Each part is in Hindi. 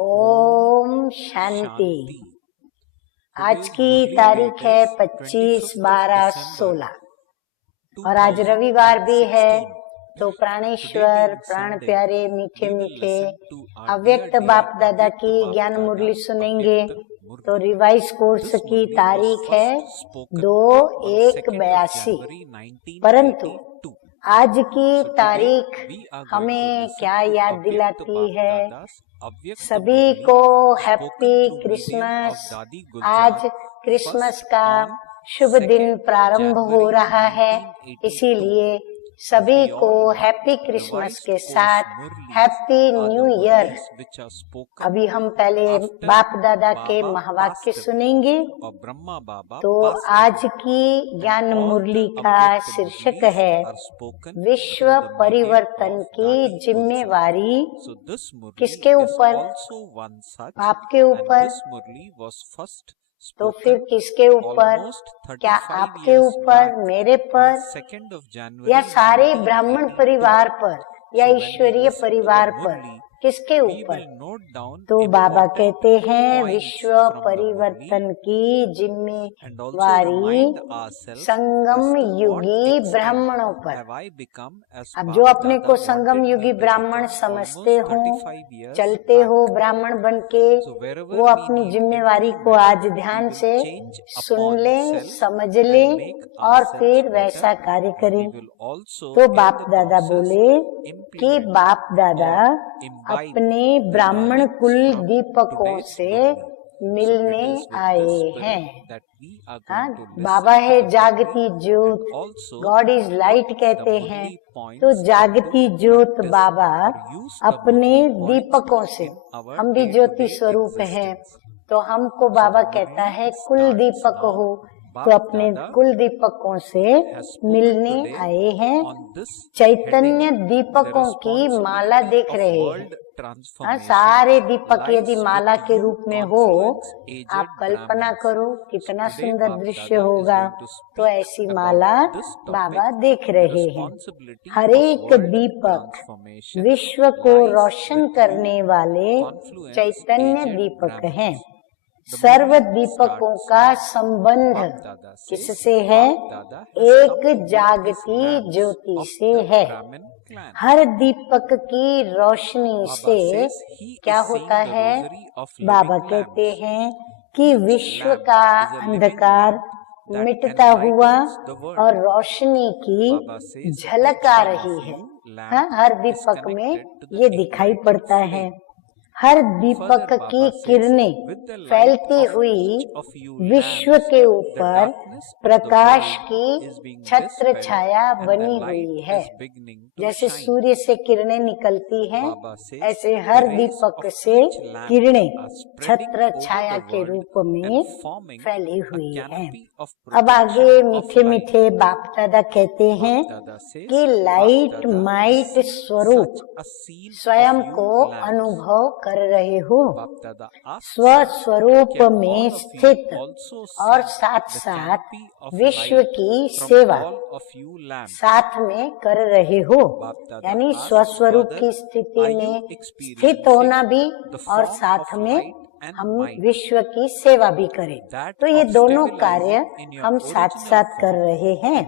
ओम शांति। आज की तारीख है 25/12/16 और आज रविवार भी है। तो प्राणेश्वर, प्राण प्यारे, मीठे मीठे अव्यक्त बाप दादा की ज्ञान मुरली सुनेंगे। तो रिवाइज कोर्स की तारीख है 2/1/82। परंतु आज की तारीख हमें क्या याद दिलाती है? सभी को हैप्पी क्रिसमस। आज क्रिसमस का शुभ दिन प्रारंभ हो रहा है, इसीलिए सभी को हैप्पी क्रिसमस के साथ हैप्पी न्यू ईयर। अभी हम पहले बाप दादा के महावाक्य सुनेंगे। तो आज की ज्ञान मुरली का शीर्षक है विश्व परिवर्तन की जिम्मेवारी किसके ऊपर? आपके ऊपर। तो फिर किसके ऊपर? क्या आपके ऊपर, मेरे पर, या सारे ब्राह्मण परिवार पर, या ईश्वरीय परिवार पर? किसके ऊपर? तो बाबा कहते हैं विश्व परिवर्तन की जिम्मेवारी संगम युगी ब्राह्मणों पर। अब जो अपने को संगम युगी ब्राह्मण समझते हो, चलते हो ब्राह्मण बनके, वो अपनी जिम्मेवारी को आज ध्यान से सुन लें, समझ लें और फिर वैसा कार्य करें। तो बाप दादा बोले कि बाप दादा अपने ब्राह्मण कुल दीपकों से मिलने आए हैं। हाँ, बाबा है जागती ज्योत, गॉड इज लाइट कहते हैं। तो जागती ज्योत बाबा अपने दीपकों से, हम भी ज्योति स्वरूप हैं, तो हमको बाबा कहता है कुल दीपक हो। तो अपने कुल दीपकों से मिलने आए हैं। चैतन्य दीपकों की माला देख रहे हैं। हाँ, सारे दीपक यदि माला के रूप में हो, आप कल्पना करो कितना सुंदर दृश्य होगा। तो ऐसी माला बाबा देख रहे हैं। हर एक दीपक विश्व को रोशन करने वाले चैतन्य दीपक हैं। सर्व दीपकों का संबंध किससे है? एक जागती ज्योति से है। हर दीपक की रोशनी से क्या होता है? बाबा कहते हैं कि विश्व का अंधकार मिटता हुआ और रोशनी की झलक आ रही है। हाँ, हर दीपक में ये दिखाई पड़ता है। हर दीपक की किरणें फैलती हुई विश्व के ऊपर प्रकाश की छत्र छाया बनी हुई है। जैसे सूर्य से किरणें निकलती हैं, ऐसे हर दीपक से किरणें छत्र छाया के रूप में फैली हुई हैं। अब आगे मीठे मीठे बाप दादा कहते हैं कि लाइट माइट स्वरूप स्वयं को अनुभव कर रहे हो। स्वस्वरूप में स्थित और साथ साथ विश्व की सेवा साथ में कर रहे हो। यानी स्वस्वरूप की स्थिति में स्थित होना भी और साथ में हम विश्व की सेवा भी करें। तो ये दोनों कार्य हम साथ साथ कर रहे हैं।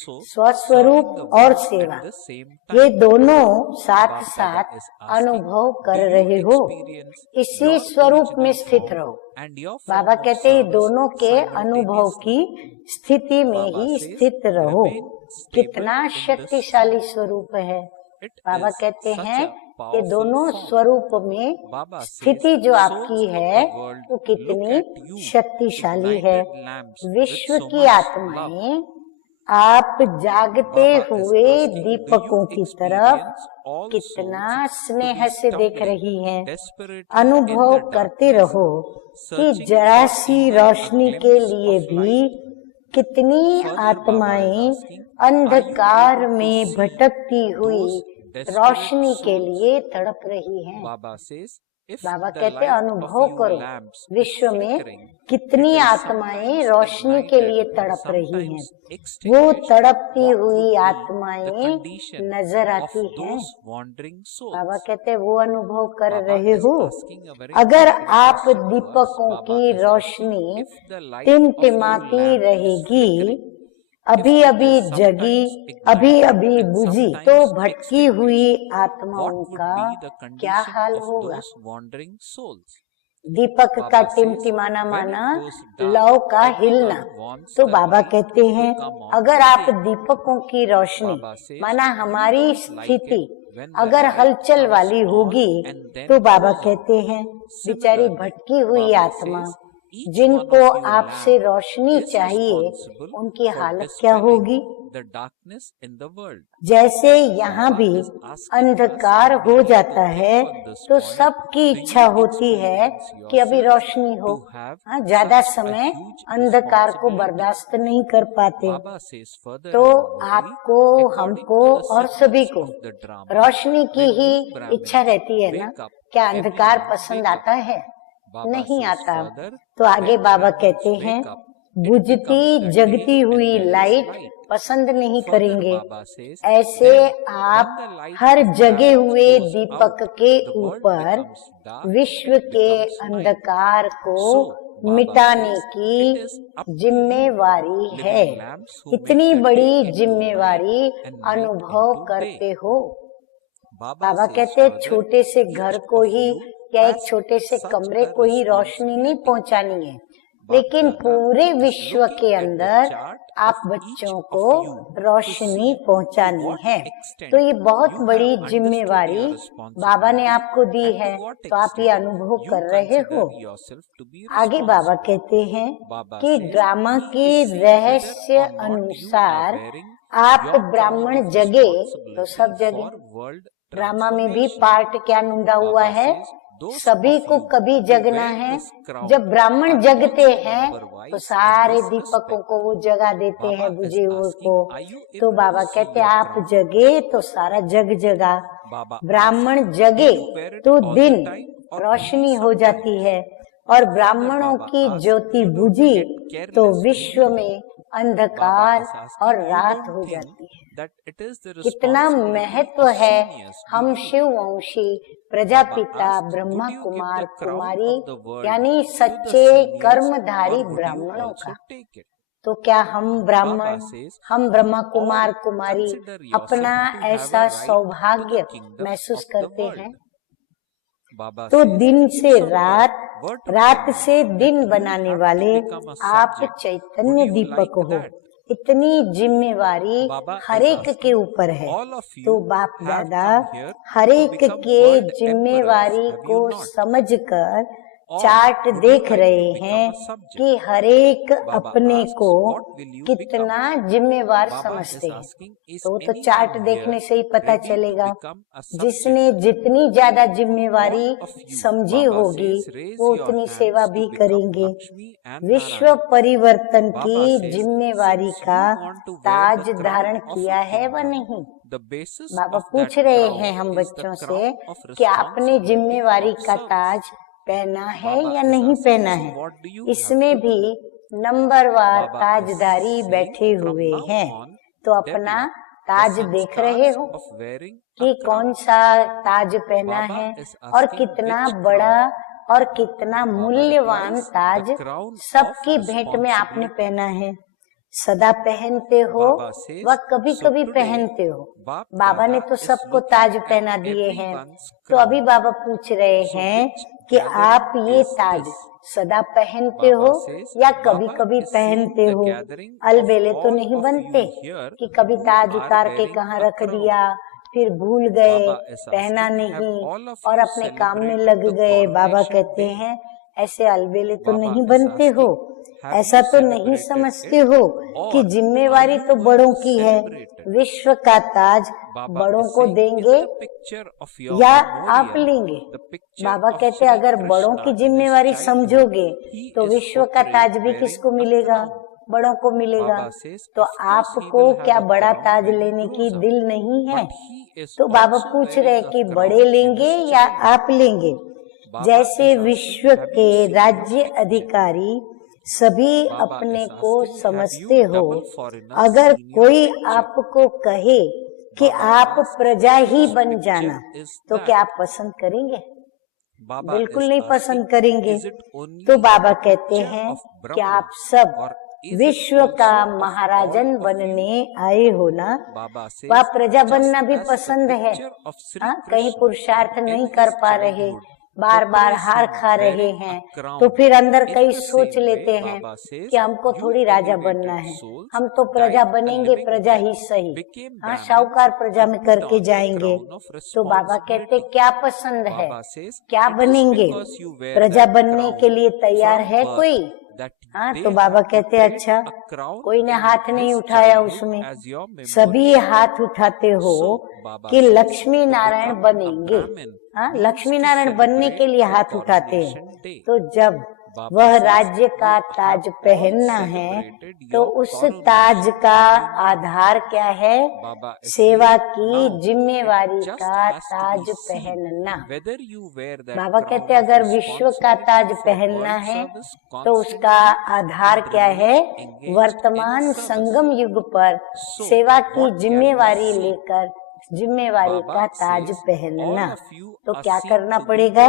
स्वस्वरूप और सेवा, ये दोनों साथ साथ अनुभव कर रहे हो। इसी स्वरूप में स्थित रहो। बाबा कहते हैं दोनों के अनुभव की स्थिति में ही स्थित रहो। कितना शक्तिशाली स्वरूप है। बाबा कहते हैं कि दोनों स्वरूप में स्थिति जो आपकी है वो कितनी शक्तिशाली है। विश्व की आत्माएं आप जागते हुए दीपकों की तरफ कितना स्नेह से देख रही हैं। अनुभव करते रहो कि जरा सी रोशनी के लिए भी कितनी आत्माएं अंधकार में भटकती हुई रोशनी के लिए तड़प रही हैं। बाबा कहते अनुभव करो विश्व में कितनी आत्माएं रोशनी के लिए तड़प रही हैं। वो तड़पती हुई आत्माएं नजर आती हैं। बाबा कहते वो अनुभव कर रहे हो। अगर आप दीपकों की रोशनी टिमटिमाती रहेगी, अभी अभी जगी अभी अभी बुझी, तो भटकी हुई आत्माओं का क्या हाल होगा। दीपक का टिमटिमाना माना लौ का हिलना। तो बाबा कहते हैं अगर आप दीपकों की रोशनी माना हमारी स्थिति अगर हलचल वाली होगी, तो बाबा कहते हैं बेचारी भटकी हुई आत्मा जिनको आपसे रोशनी चाहिए, उनकी हालत क्या होगी। जैसे यहाँ भी अंधकार हो जाता है तो सबकी इच्छा होती है कि अभी रोशनी हो। ज्यादा समय अंधकार को बर्दाश्त नहीं कर पाते, तो आपको, हमको और सभी को रोशनी की ही इच्छा रहती है ना। क्या अंधकार पसंद आता है? नहीं आता। तो आगे बाबा कहते हैं बुझती जगती हुई लाइट पसंद नहीं करेंगे। ऐसे आप हर जगे हुए दीपक के ऊपर विश्व के अंधकार को मिटाने की जिम्मेवारी है। इतनी बड़ी जिम्मेवारी अनुभव करते हो। बाबा कहते छोटे से घर को ही या एक छोटे से कमरे को ही रोशनी नहीं पहुंचानी है, लेकिन पूरे विश्व के अंदर आप बच्चों को रोशनी पहुंचानी है। तो ये बहुत बड़ी जिम्मेवारी बाबा ने आपको दी है, तो आप ये अनुभव कर रहे हो। आगे बाबा कहते हैं कि ड्रामा के रहस्य अनुसार आप ब्राह्मण जगे तो सब जगे। ड्रामा में भी पार्ट क्या ढूंढा हुआ है, सभी को कभी जगना है। जब ब्राह्मण जगते हैं तो सारे दीपकों को वो जगा देते हैं, बुझे हुए को। तो बाबा कहते आप जगे तो सारा जग जगा। ब्राह्मण जगे तो दिन रोशनी हो जाती है, और ब्राह्मणों की ज्योति बुझी तो विश्व में अंधकार और रात हो जाती है। कितना महत्व है हम शिव वंशी प्रजापिता ब्रह्मा कुमार कुमारी यानी सच्चे कर्मधारी ब्राह्मणों का। तो क्या हम ब्राह्मण, हम ब्रह्मा कुमार कुमारी अपना ऐसा सौभाग्य महसूस करते हैं? तो दिन से रात, रात से दिन बनाने वाले आप चैतन्य दीपक हो। इतनी जिम्मेवारी हरेक के ऊपर है। तो बाप दादा हरेक के जिम्मेवारी को समझकर चार्ट देख रहे हैं कि हरेक अपने को कितना जिम्मेवार समझते हैं। तो चार्ट देखने से ही पता चलेगा। जिसने जितनी ज्यादा जिम्मेवारी समझी होगी वो उतनी सेवा भी करेंगे। विश्व परिवर्तन की जिम्मेवारी का ताज धारण किया है व नहीं? बाबा पूछ रहे हैं हम बच्चों से कि आपने जिम्मेवारी का ताज पहना है या नहीं पहना है। इसमें भी नंबरवार ताजदारी बैठे हुए हैं। तो अपना ताज देख रहे हो कि कौन सा ताज पहना है और कितना बड़ा और कितना मूल्यवान ताज सबकी भेंट में आपने पहना है। सदा पहनते हो व कभी कभी पहनते हो। बाबा ने तो सबको ताज पहना दिए हैं। तो अभी बाबा पूछ रहे हैं कि आप ये ताज सदा पहनते हो या कभी कभी पहनते हो? अलबेले तो नहीं बनते कि कभी ताज उतार के कहाँ रख दिया, फिर भूल गए, पहना नहीं और अपने काम में लग गए। बाबा कहते हैं ऐसे अलबेले तो नहीं बनते हो। ऐसा तो नहीं समझते हो कि जिम्मेवारी तो बड़ों की है। विश्व का ताज बड़ों को देंगे या आप लेंगे? बाबा कहते अगर बड़ों की जिम्मेवारी समझोगे तो विश्व का ताज भी किसको मिलेगा? बड़ों को मिलेगा। तो आपको क्या बड़ा ताज लेने की दिल नहीं है? तो बाबा पूछ रहे कि बड़े लेंगे या आप लेंगे? जैसे विश्व के राज्य अधिकारी सभी अपने को समझते हो, अगर कोई आपको कहे कि आप प्रजा ही बन जाना, तो क्या आप पसंद करेंगे? बिल्कुल नहीं पसंद करेंगे। तो बाबा कहते हैं कि आप सब विश्व का महाराजन बनने आए हो ना? वह प्रजा बनना भी पसंद है। कहीं पुरुषार्थ नहीं कर पा रहे, बार बार हार खा रहे हैं, तो फिर अंदर कई सोच लेते हैं कि हमको थोड़ी राजा बनना है, हम तो प्रजा बनेंगे, प्रजा ही सही, साहूकार प्रजा में करके जाएंगे। तो बाबा कहते क्या पसंद है, क्या बनेंगे? प्रजा बनने के लिए तैयार है कोई? तो बाबा कहते अच्छा, कोई ने हाथ नहीं उठाया उसमें, सभी हाथ उठाते हो कि लक्ष्मी नारायण बनेंगे। लक्ष्मी नारायण बनने के लिए हाथ उठाते हैं। तो जब वह राज्य का ताज पहनना है, तो उस ताज का आधार क्या है? सेवा की जिम्मेवारी का ताज पहनना। बाबा कहते अगर विश्व का ताज पहनना है, तो उसका आधार क्या है? वर्तमान संगम युग पर सेवा की जिम्मेवारी लेकर जिम्मेवारी का ताज पहनना। तो क्या करना पड़ेगा?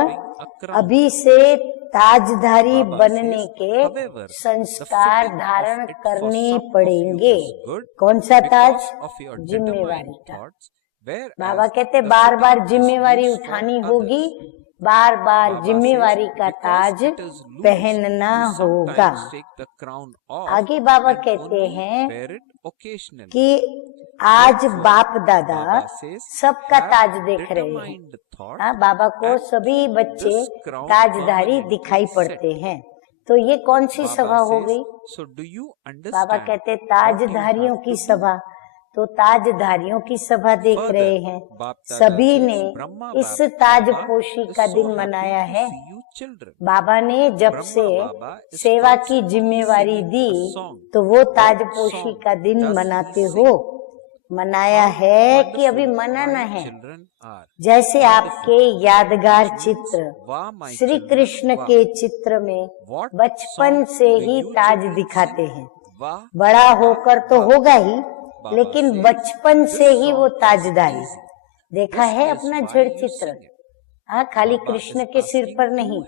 अभी से ताजधारी बनने के संस्कार धारण करने पड़ेंगे। कौन सा ताज? जिम्मेवारी का। बाबा कहते बार बार जिम्मेवारी उठानी होगी, बार बार जिम्मेवारी का ताज पहनना होगा। आगे बाबा कहते हैं कि आज बाप दादा सबका ताज देख रहे हैं। बाबा को सभी बच्चे ताजधारी दिखाई पड़ते हैं। तो ये कौन सी सभा हो गई? बाबा कहते ताजधारियों की सभा। तो ताजधारियों की सभा देख रहे हैं। सभी ने इस ताजपोशी का दिन मनाया है। बाबा ने जब से सेवा की जिम्मेवारी दी, तो वो ताजपोशी का दिन मनाते हो, मनाया है कि अभी मनाना है। जैसे आपके यादगार चित्र श्री कृष्ण के चित्र में बचपन से ही ताज दिखाते हैं। बड़ा होकर तो होगा ही, लेकिन बचपन से ही वो ताजदारी देखा है अपना जड़ चित्र। खाली कृष्ण के सिर पर नहीं,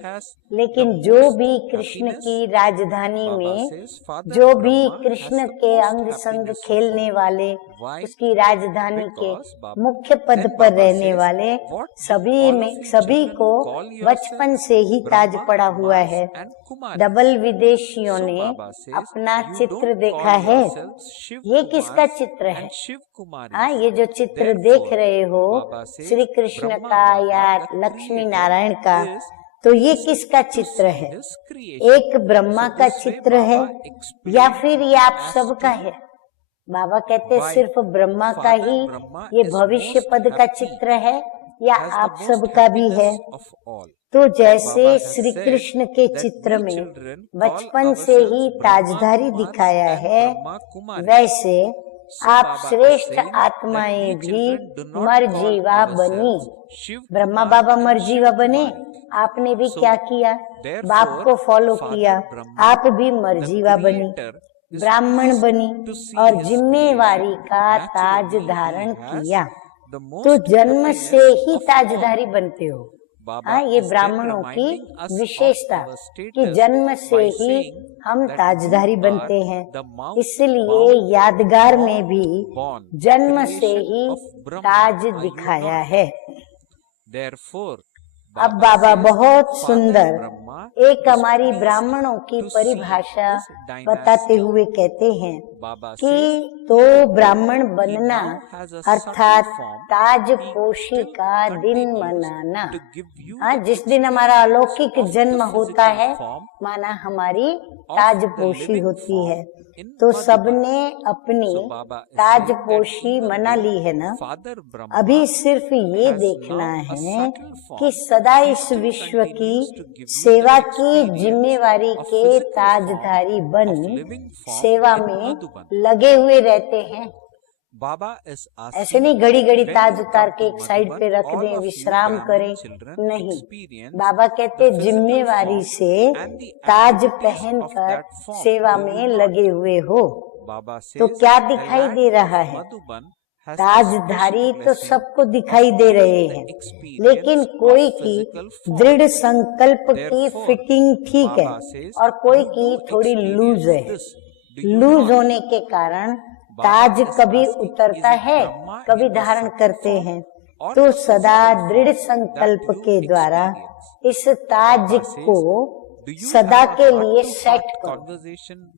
लेकिन जो भी कृष्ण की राजधानी में, जो भी कृष्ण के अंग संग खेलने वाले, उसकी राजधानी के मुख्य पद पर रहने वाले सभी को बचपन से ही ताज पड़ा हुआ है। डबल विदेशियों ने अपना चित्र देखा है। ये किसका चित्र है? ये जो चित्र देख रहे हो श्री कृष्ण का या लक्ष्मी नारायण का, तो ये किसका चित्र है? एक ब्रह्मा का चित्र है या फिर ये आप सबका है? बाबा कहते सिर्फ ब्रह्मा का ही ये भविष्य पद का चित्र है या आप सबका भी है? तो जैसे श्री कृष्ण के चित्र में बचपन से ही ताजधारी दिखाया है, वैसे आप श्रेष्ठ आत्माएं भी मरजीवा बनी। ब्रह्मा बाबा मरजीवा बने, आपने भी क्या किया? बाप को फॉलो किया, आप भी मरजीवा बनी, ब्राह्मण बनी और जिम्मेवारी का ताज धारण किया। तो जन्म से ही ताजधारी बनते हो। ये ब्राह्मणों की विशेषता कि जन्म से ही हम ताजधारी बनते हैं। इसलिए यादगार में भी जन्म से ही ताज दिखाया है। अब बाबा बहुत सुंदर एक हमारी ब्राह्मणों की परिभाषा बताते हुए कहते हैं कि तो ब्राह्मण बनना अर्थात ताजपोशी का दिन मनाना। जिस दिन हमारा अलौकिक जन्म होता है, माना हमारी ताजपोशी होती है। तो सबने अपनी ताजपोशी मना ली है ना। अभी सिर्फ ये देखना है कि सदा इस विश्व की सेवा की जिम्मेवारी के ताजधारी बन सेवा में लगे हुए रहते हैं। ऐसे नहीं घड़ी घड़ी ताज उतार के एक साइड पे रख दें, विश्राम करें, नहीं। बाबा कहते जिम्मेवारी से ताज पहनकर सेवा में लगे हुए हो। तो क्या दिखाई दे रहा है? ताजधारी तो सबको दिखाई दे रहे हैं, लेकिन कोई की दृढ़ संकल्प की फिटिंग ठीक है और कोई की थोड़ी लूज है। लूज होने के कारण ताज कभी उतरता है, कभी धारण करते हैं। तो सदा दृढ़ संकल्प के द्वारा इस ताज को सदा के लिए सेट करो।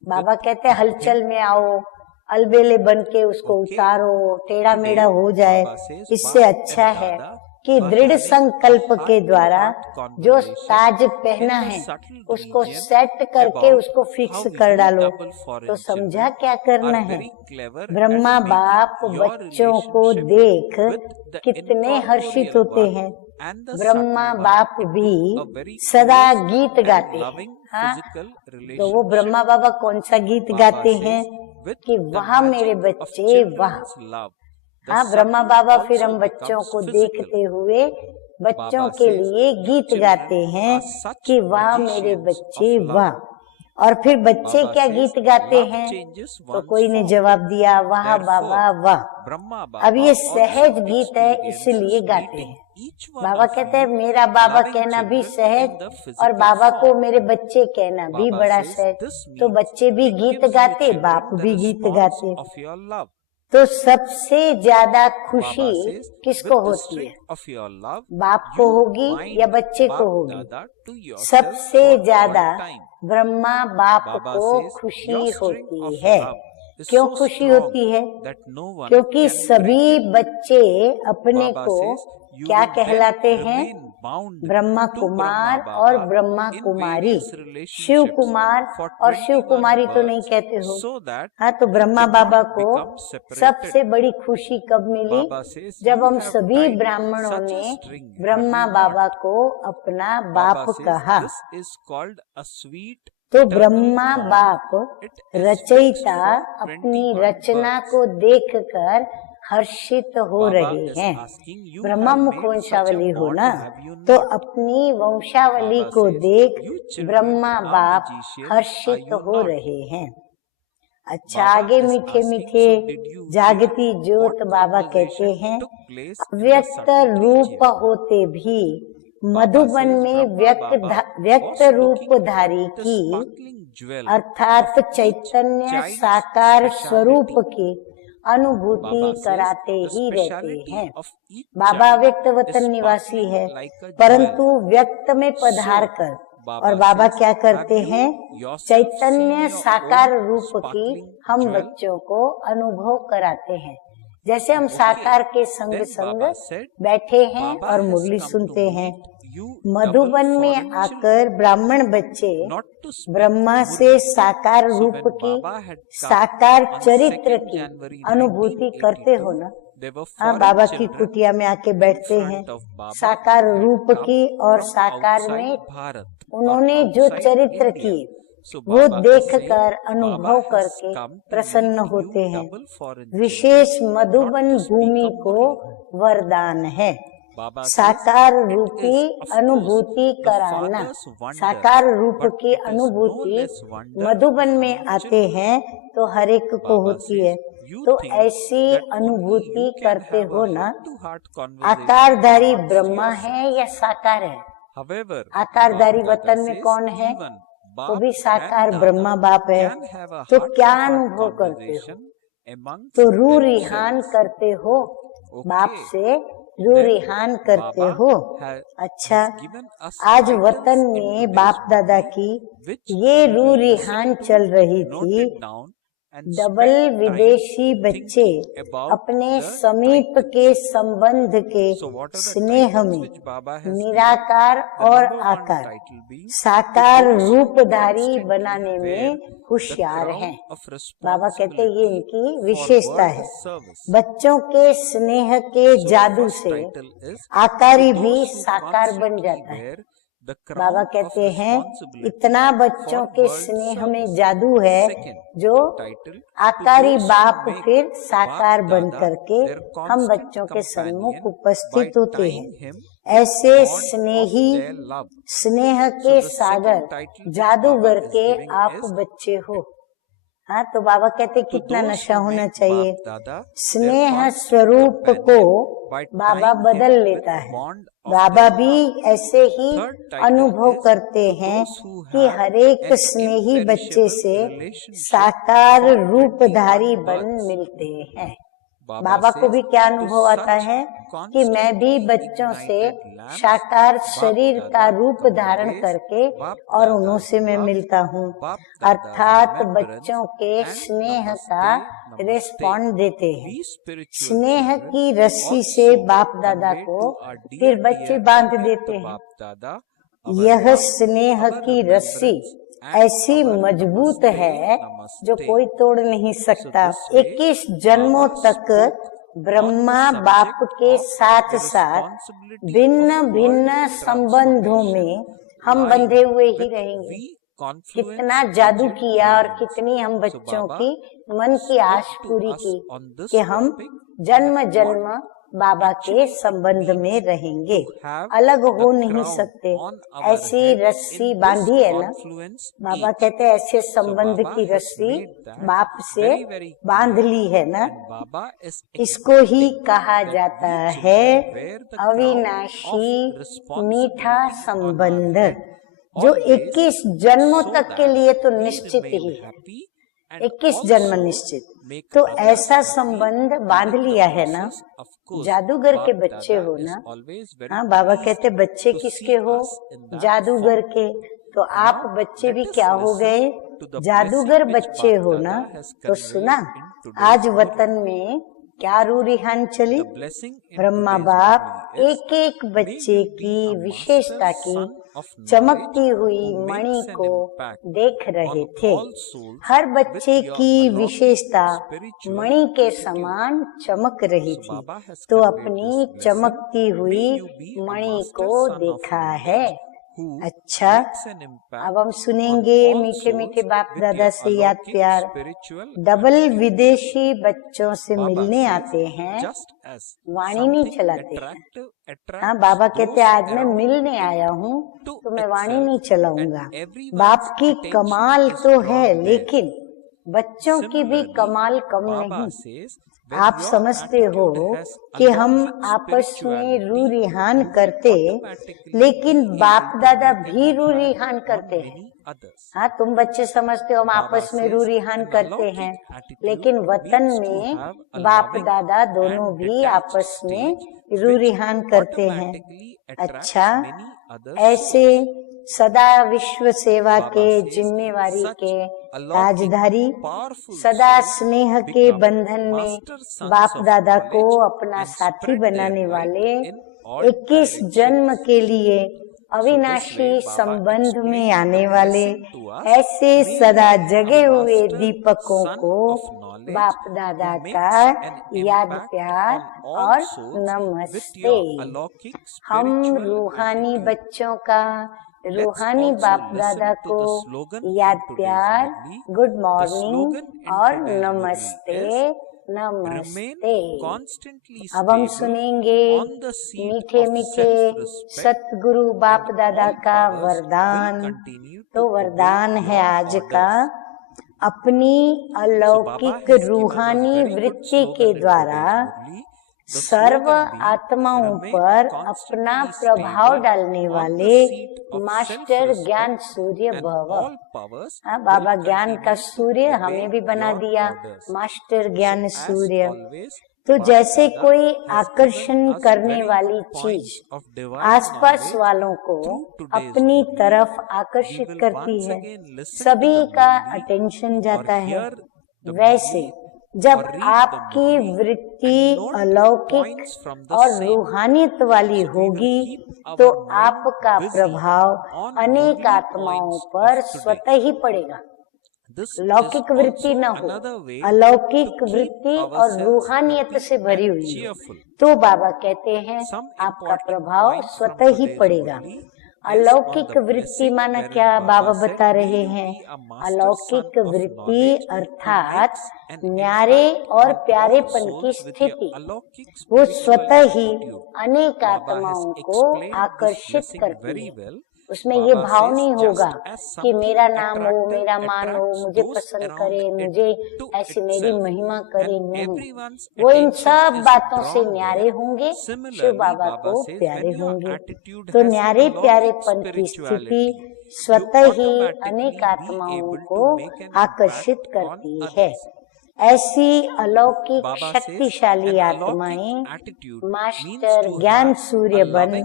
बाबा कहते हैं हलचल में आओ, अलबेले बन के उसको उतारो, टेढ़ा मेढ़ा हो जाए, इससे अच्छा है कि दृढ़ संकल्प के द्वारा जो ताज पहना है उसको सेट करके उसको फिक्स कर डालो। तो समझा क्या करना है? ब्रह्मा बाप बच्चों को देख कितने हर्षित होते हैं। ब्रह्मा बाप भी सदा गीत गाते हैं। हाँ, तो वो ब्रह्मा बाबा कौन सा गीत गाते हैं कि वाह मेरे बच्चे वाह। हाँ, ब्रह्मा बाबा फिर हम बच्चों को देखते हुए बच्चों के लिए गीत गाते हैं कि वाह मेरे बच्चे वाह। और फिर बच्चे क्या गीत गाते हैं? तो कोई ने जवाब दिया वाह बाबा वाह। अब ये सहज गीत है इसलिए गाते हैं। बाबा कहते हैं मेरा बाबा कहना भी सहज और बाबा को मेरे बच्चे कहना भी बड़ा सहज। तो बच्चे भी गीत गाते, बाप भी गीत गाते। तो सबसे ज्यादा खुशी किसको होती है? बाप को होगी या बच्चे को होगी? सबसे ज्यादा ब्रह्मा बाप को खुशी होती है। क्यों खुशी होती है? क्योंकि सभी बच्चे अपने को क्या कहलाते हैं? ब्रह्मा कुमार और ब्रह्मा कुमारी। शिव कुमार और शिव कुमारी तो नहीं कहते हो। हाँ, तो ब्रह्मा बाबा को सबसे बड़ी खुशी कब मिली? जब हम सभी ब्राह्मणों ने ब्रह्मा बाबा को अपना बाप कहा। तो ब्रह्मा बाप रचयिता अपनी रचना को देखकर हर्षित हो रहे हैं। ब्रह्मा मुख वंशावली हो ना, तो अपनी वंशावली को देख ब्रह्मा बाप हर्षित हो रहे हैं। अच्छा, आगे मीठे मीठे जागती ज्योत बाबा कहते हैं व्यक्त रूप होते भी मधुबन में व्यक्त रूपधारी की अर्थात चैतन्य साकार स्वरूप की अनुभूति कराते ही रहते हैं। बाबा व्यक्त वतन निवासी है, परंतु व्यक्त में पधार कर और बाबा क्या करते हैं? चैतन्य साकार रूप की हम बच्चों को अनुभव कराते हैं। जैसे हम साकार के संग संग बैठे हैं और मुरली सुनते हैं। मधुबन में आकर ब्राह्मण बच्चे ब्रह्मा से साकार रूप की, साकार चरित्र की अनुभूति करते हो ना। हाँ, बाबा की कुटिया में आके बैठते हैं, साकार रूप की और साकार में उन्होंने जो चरित्र किए वो देखकर अनुभव करके प्रसन्न होते हैं। विशेष मधुबन भूमि को वरदान है साकार रूपी अनुभूति कराना। साकार रूप की अनुभूति मधुबन में आते हैं तो हर एक को होती है। तो ऐसी अनुभूति करते हो ना। आकारधारी ब्रह्मा है या साकार है? आकारधारी वतन में कौन है? वो भी साकार ब्रह्मा बाप है। तो क्या अनुभव करते हो? तो रू रिहान करते हो, बाप से रू रिहान करते हो। अच्छा, आज वतन में बाप दादा की ये रू रिहान चल रही थी। डबल विदेशी बच्चे अपने समीप के संबंध के स्नेह में निराकार और आकार साकार रूपधारी बनाने में होशियार हैं। बाबा कहते ये इनकी विशेषता है। बच्चों के स्नेह के जादू से आकारी भी साकार बन जाता है। बाबा कहते हैं इतना बच्चों के स्नेह में जादू है जो आकारी बाप फिर साकार बन करके हम बच्चों के सम्मुख उपस्थित होते हैं। ऐसे स्नेही स्नेह के सागर जादूगर के आप बच्चे हो। हाँ, तो बाबा कहते कितना नशा होना चाहिए। स्नेह स्वरूप को बाबा बदल लेता है। बाबा भी ऐसे ही अनुभव करते हैं कि हर एक स्नेही बच्चे से साकार रूपधारी बन मिलते हैं। बाबा को भी क्या अनुभव आता है कि मैं भी बच्चों से साकार शरीर का रूप धारण करके और उन्हों से मैं मिलता हूँ, अर्थात बच्चों के स्नेह का रिस्पॉन्ड देते हैं। स्नेह की रस्सी से बाप दादा को फिर बच्चे बांध देते हैं। यह स्नेह की रस्सी ऐसी मजबूत है जो कोई तोड़ नहीं सकता। 21 जन्मों तक ब्रह्मा बाप के साथ साथ भिन्न भिन्न संबंधों में हम बंधे हुए ही रहेंगे। कितना जादू किया और कितनी हम बच्चों की मन की आश पूरी की कि हम जन्म जन्म बाबा के संबंध में रहेंगे, अलग हो नहीं सकते। ऐसी रस्सी बांधी है ना, बाबा कहते हैं ऐसे संबंध की रस्सी बाप से बांध ली है ना, इसको ही कहा जाता है अविनाशी मीठा संबंध, जो 21 जन्मों तक के लिए तो निश्चित ही है। 21 जन्म निश्चित, तो ऐसा संबंध बांध लिया है ना। जादूगर के बच्चे हो ना। हाँ, बाबा कहते बच्चे किसके हो? जादूगर के। तो आप बच्चे भी क्या हो गए? जादूगर बच्चे हो ना। तो सुना, आज वतन में क्या रूरिहान चली? ब्रह्मा बाप एक एक बच्चे की विशेषता की चमकती हुई मणि को देख रहे थे। हर बच्चे की विशेषता मणि के समान चमक रही थी, तो अपनी चमकती हुई मणि को देखा है। अच्छा, अब हम सुनेंगे मीठे मीठे बाप दादा से याद प्यार। डबल विदेशी बच्चों से मिलने आते हैं, वाणी नहीं चलाते हैं। हाँ, बाबा कहते आज मैं मिलने आया हूँ तो मैं वाणी नहीं चलाऊंगा। बाप की कमाल तो है, लेकिन बच्चों की भी कमाल कम नहीं। आप समझते हो कि हम आपस में रू रिहान करते, लेकिन बाप दादा भी रू रिहान करते हैं। हाँ, तुम बच्चे समझते हो हम आपस में रू रिहान करते हैं, लेकिन वतन में बाप दादा दोनों भी आपस में रू रिहान करते हैं। अच्छा, ऐसे सदा विश्व सेवा के जिम्मेवारी के राजधारी, सदा स्नेह के बंधन में बाप दादा को अपना साथी बनाने वाले, 21 जन्म के लिए अविनाशी संबंध में आने वाले ऐसे सदा जगे हुए दीपकों को बाप दादा का याद प्यार और नमस्ते। हम रूहानी बच्चों का रूहानी बाप दादा को याद प्यार, गुड मॉर्निंग और नमस्ते नमस्ते। अब हम सुनेंगे मीठे मीठे सतगुरु बाप दादा का वरदान। तो वरदान है आज का, अपनी अलौकिक रूहानी वृत्ति के द्वारा सर्व आत्माओं पर अपना प्रभाव डालने वाले मास्टर ज्ञान सूर्य भव। हाँ, बाबा ज्ञान का सूर्य हमें भी बना दिया मास्टर ज्ञान सूर्य। तो जैसे कोई आकर्षण करने वाली चीज आसपास वालों को अपनी तरफ आकर्षित करती है, सभी का अटेंशन जाता है, वैसे जब आपकी वृत्ति अलौकिक और रूहानियत वाली होगी तो आपका प्रभाव अनेक आत्माओं पर स्वतः ही पड़ेगा। लौकिक वृत्ति न हो, अलौकिक वृत्ति और रूहानियत से भरी हुई, तो बाबा कहते हैं आपका प्रभाव स्वतः ही पड़ेगा। अलौकिक वृत्ति माना क्या बाबा बता रहे हैं? अलौकिक वृत्ति अर्थात न्यारे और प्यारेपन की स्थिति, वो स्वतः ही अनेक आत्माओं को आकर्षित करती है। उसमें ये भाव नहीं होगा कि मेरा नाम हो, मेरा मान हो, मुझे पसंद करे, मुझे ऐसी मेरी महिमा करे, नहीं। वो इन सब बातों से न्यारे होंगे, शिव बाबा को प्यारे होंगे। तो न्यारे प्यारेपन की स्थिति स्वतः ही अनेक आत्माओं को आकर्षित करती है। ऐसी अलौकिक शक्तिशाली आत्माएं मास्टर ज्ञान सूर्य बन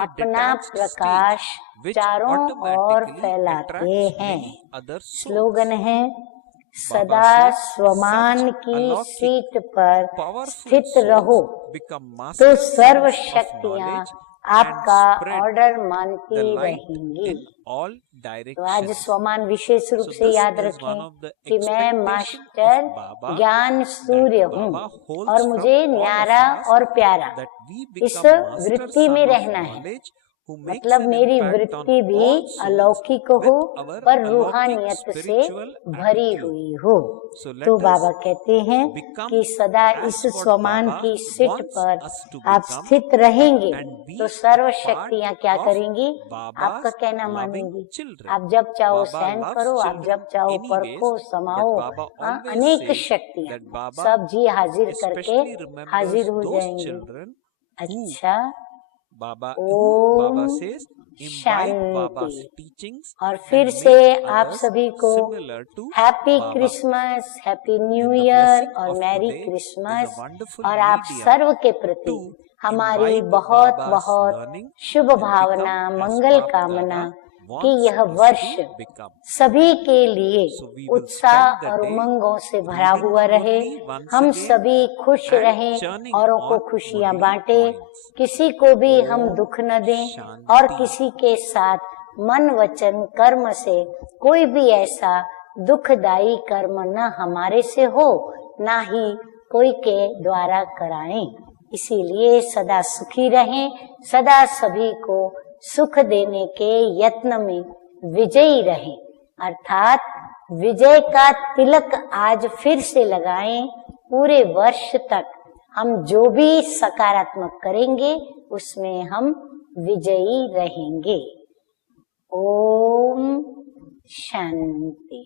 अपना प्रकाश चारों ओर फैलाते हैं। स्लोगन है, सदा स्वमान की सीट पर स्थित रहो तो सर्व शक्तियाँ आपका ऑर्डर मानती रहेंगी। तो आज स्वमान विशेष रूप से याद रखें कि मैं मास्टर ज्ञान सूर्य हूँ और मुझे न्यारा और प्यारा इस वृत्ति में रहना है। मतलब मेरी वृत्ति भी अलौकिक हो पर रूहानियत से भरी हुई हो। तो बाबा कहते हैं कि सदा इस स्वमान की सीट पर आप स्थित रहेंगे तो सर्व शक्तियाँ क्या करेंगी? आपका कहना मानेंगी। आप जब चाहो सहन करो, आप जब चाहो परखो, समाओ। अनेक शक्तियाँ सब जी हाजिर करके हाजिर हो जाएंगे। अच्छा, ओम शांति। और फिर से आप सभी को happy Christmas, happy new year और मैरी क्रिसमस। और आप सर्व के प्रति हमारी बहुत बहुत शुभ भावना, मंगल कामना कि यह वर्ष सभी के लिए उत्साह और उमंगों से भरा हुआ रहे। हम सभी खुश रहें, औरों को खुशियां बांटे, किसी को भी हम दुख न दें और किसी के साथ मन वचन कर्म से कोई भी ऐसा दुखदायी कर्म न हमारे से हो, ना ही कोई के द्वारा कराएं। इसीलिए सदा सुखी रहें, सदा सभी को सुख देने के यत्न में विजयी रहें। अर्थात विजय का तिलक आज फिर से लगाएं। पूरे वर्ष तक हम जो भी सकारात्मक करेंगे उसमें हम विजयी रहेंगे। ओम शांति।